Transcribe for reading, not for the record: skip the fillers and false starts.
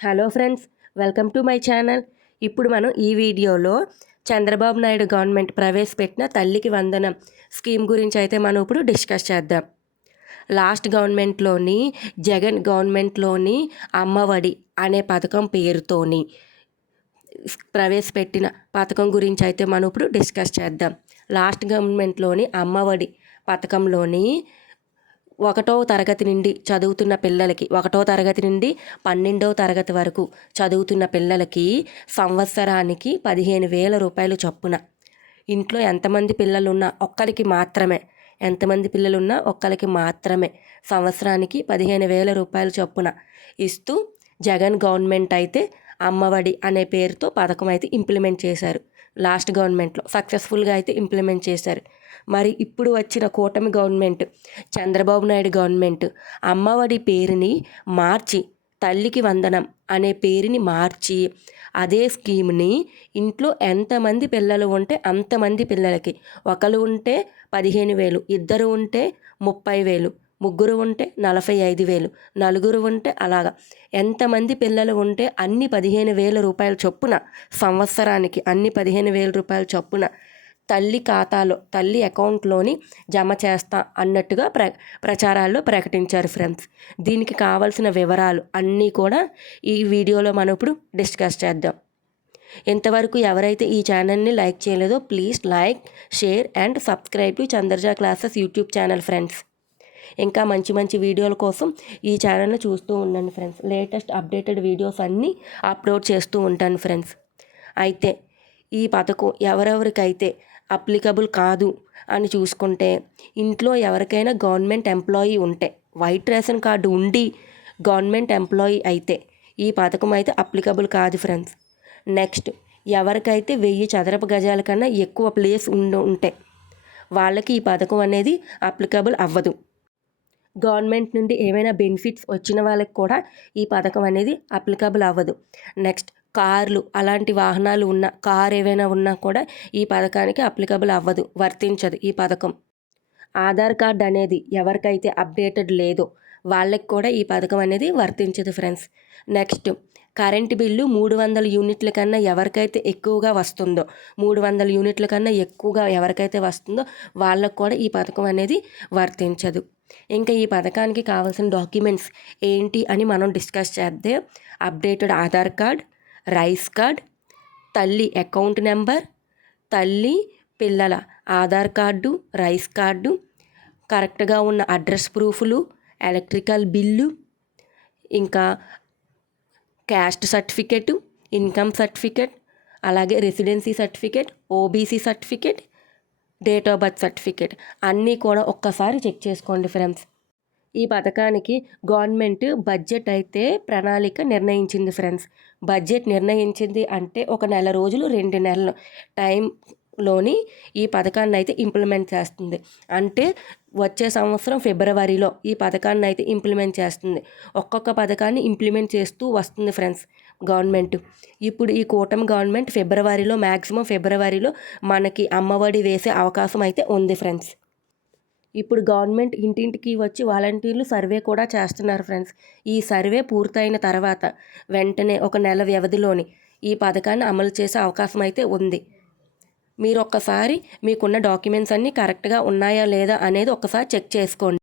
Hello friends, welcome to my channel. ఇప్పుడు మనం ఈ వీడియోలో చంద్రబాబు నాయుడు గవర్నమెంట్ ప్రవేశపెట్టిన తల్లికి వందనం స్కీమ్ గురించి అయితే మనం ఇప్పుడు డిస్కస్ చేద్దాం. లాస్ట్ గవర్నమెంట్లోని జగన్ గవర్నమెంట్లోని అమ్మఒడి అనే పథకం పేరుతోని ప్రవేశపెట్టిన పథకం గురించి అయితే మనం ఇప్పుడు డిస్కస్ చేద్దాం. లాస్ట్ గవర్నమెంట్లోని అమ్మఒడి పథకంలోని 1వ తరగతి నుండి చదువుతున్న పిల్లలకి 1వ తరగతి నుండి 12వ తరగతి వరకు చదువుతున్న పిల్లలకి సంవత్సరానికి 15,000 రూపాయలు చొప్పున, ఇంట్లో ఎంతమంది పిల్లలున్నా ఒక్కరికి మాత్రమే సంవత్సరానికి 15,000 రూపాయలు చొప్పున ఇస్తూ జగన్ గవర్నమెంట్ అయితే అమ్మఒడి అనే పేరుతో పథకం అయితే ఇంప్లిమెంట్ చేశారు. లాస్ట్ గవర్నమెంట్లో సక్సెస్ఫుల్గా అయితే ఇంప్లిమెంట్ చేశారు. మరి ఇప్పుడు వచ్చిన కూటమి గవర్నమెంట్, చంద్రబాబు నాయుడు గవర్నమెంట్ అమ్మఒడి పేరుని మార్చి తల్లికి వందనం అనే పేరుని మార్చి అదే స్కీమ్ని ఇంట్లో ఎంతమంది పిల్లలు ఉంటే అంతమంది పిల్లలకి, ఒకరు ఉంటే 15,000, ఇద్దరు ఉంటే 30,000, ముగ్గురు ఉంటే 45,000, నలుగురు ఉంటే అలాగా ఎంతమంది పిల్లలు ఉంటే అన్ని 15,000 రూపాయల చొప్పున సంవత్సరానికి అన్ని 15,000 రూపాయల చొప్పున తల్లి ఖాతాలో, తల్లి అకౌంట్లోని జమ చేస్తా అన్నట్టుగా ప్రచారాల్లో ప్రకటించారు ఫ్రెండ్స్. దీనికి కావాల్సిన వివరాలు అన్నీ కూడా ఈ వీడియోలో మనం ఇప్పుడు డిస్కస్ చేద్దాం. ఇంతవరకు ఎవరైతే ఈ ఛానల్ని లైక్ చేయలేదో please like, share and subscribe to Chandraja classes YouTube channel friends. ఇంకా మంచి మంచి వీడియోల కోసం ఈ ఛానల్ని చూస్తూ ఉండండి ఫ్రెండ్స్. లేటెస్ట్ అప్డేటెడ్ వీడియోస్ అన్నీ అప్లోడ్ చేస్తూ ఉంటాను ఫ్రెండ్స్. అయితే ఈ పథకం ఎవరెవరికైతే అప్లికబుల్ కాదు అని చూసుకుంటే, ఇంట్లో ఎవరికైనా గవర్నమెంట్ ఎంప్లాయీ ఉంటే, వైట్ రేషన్ కార్డు ఉండి గవర్నమెంట్ ఎంప్లాయీ అయితే ఈ పథకం అయితే అప్లికబుల్ కాదు ఫ్రెండ్స్. నెక్స్ట్, ఎవరికైతే 1000 చదరపు గజాల కన్నా ఎక్కువ ప్లేస్ ఉంటే వాళ్ళకి ఈ పథకం అనేది అప్లికబుల్ అవ్వదు. గవర్నమెంట్ నుండి ఏమైనా బెనిఫిట్స్ వచ్చిన వాళ్ళకి కూడా ఈ పథకం అనేది అప్లికబుల్ అవ్వదు. నెక్స్ట్, కార్లు అలాంటి వాహనాలు ఉన్న కార్ ఏవైనా ఉన్నా కూడా ఈ పథకానికి అప్లికబుల్ అవ్వదు, వర్తించదు ఈ పథకం. ఆధార్ కార్డ్ అనేది ఎవరికైతే అప్డేటెడ్ లేదో వాళ్ళకి కూడా ఈ పథకం అనేది వర్తించదు ఫ్రెండ్స్. నెక్స్ట్, కరెంటు బిల్లు 300 యూనిట్ల కన్నా ఎవరికైతే ఎక్కువగా వస్తుందో 300 యూనిట్ల కన్నా ఎక్కువగా ఎవరికైతే వస్తుందో వాళ్ళకు కూడా ఈ పథకం అనేది వర్తించదు. ఇంకా ఈ పథకానికి కావాల్సిన డాక్యుమెంట్స్ ఏంటి అని మనం డిస్కస్ చేద్దే, updated Aadhaar card, rice card, తల్లి అకౌంట్ నెంబర్, తల్లి పిల్లల ఆధార్ కార్డు, రైస్ కార్డు, కరెక్ట్గా ఉన్న అడ్రస్ ప్రూఫ్లు, ఎలక్ట్రికల్ బిల్లు, ఇంకా క్యాస్ట్ సర్టిఫికెట్, ఇన్కమ్ సర్టిఫికెట్, అలాగే residency certificate, OBC certificate, date of birth certificate అన్నీ కూడా ఒక్కసారి చెక్ చేసుకోండి ఫ్రెండ్స్. ఈ పథకానికి గవర్నమెంట్ బడ్జెట్ అయితే ప్రణాళిక నిర్ణయించింది ఫ్రెండ్స్. బడ్జెట్ నిర్ణయించింది అంటే 1 నెల రోజులు 2 నెలలు టైంలోని ఈ పథకాన్ని అయితే ఇంప్లిమెంట్ చేస్తుంది. అంటే వచ్చే సంవత్సరం ఫిబ్రవరిలో ఈ పథకాన్ని అయితే ఇంప్లిమెంట్ చేస్తుంది. ఒక్కొక్క పథకాన్ని ఇంప్లిమెంట్ చేస్తూ వస్తుంది ఫ్రెండ్స్ గవర్నమెంట్. ఇప్పుడు ఈ కూటమి గవర్నమెంట్ మ్యాక్సిమం ఫిబ్రవరిలో మనకి అమ్మఒడి వేసే అవకాశం అయితే ఉంది ఫ్రెండ్స్. ఇప్పుడు గవర్నమెంట్ ఇంటింటికి వచ్చి వాలంటీర్లు సర్వే కూడా చేస్తున్నారు ఫ్రెండ్స్. ఈ సర్వే పూర్తయిన తర్వాత వెంటనే 1 నెల వ్యవధిలోని ఈ పథకాన్ని అమలు చేసే అవకాశం అయితే ఉంది. మీరు ఒక్కసారి మీకున్న డాక్యుమెంట్స్ అన్నీ కరెక్ట్గా ఉన్నాయా లేదా అనేది ఒక్కసారి చెక్ చేసుకోండి.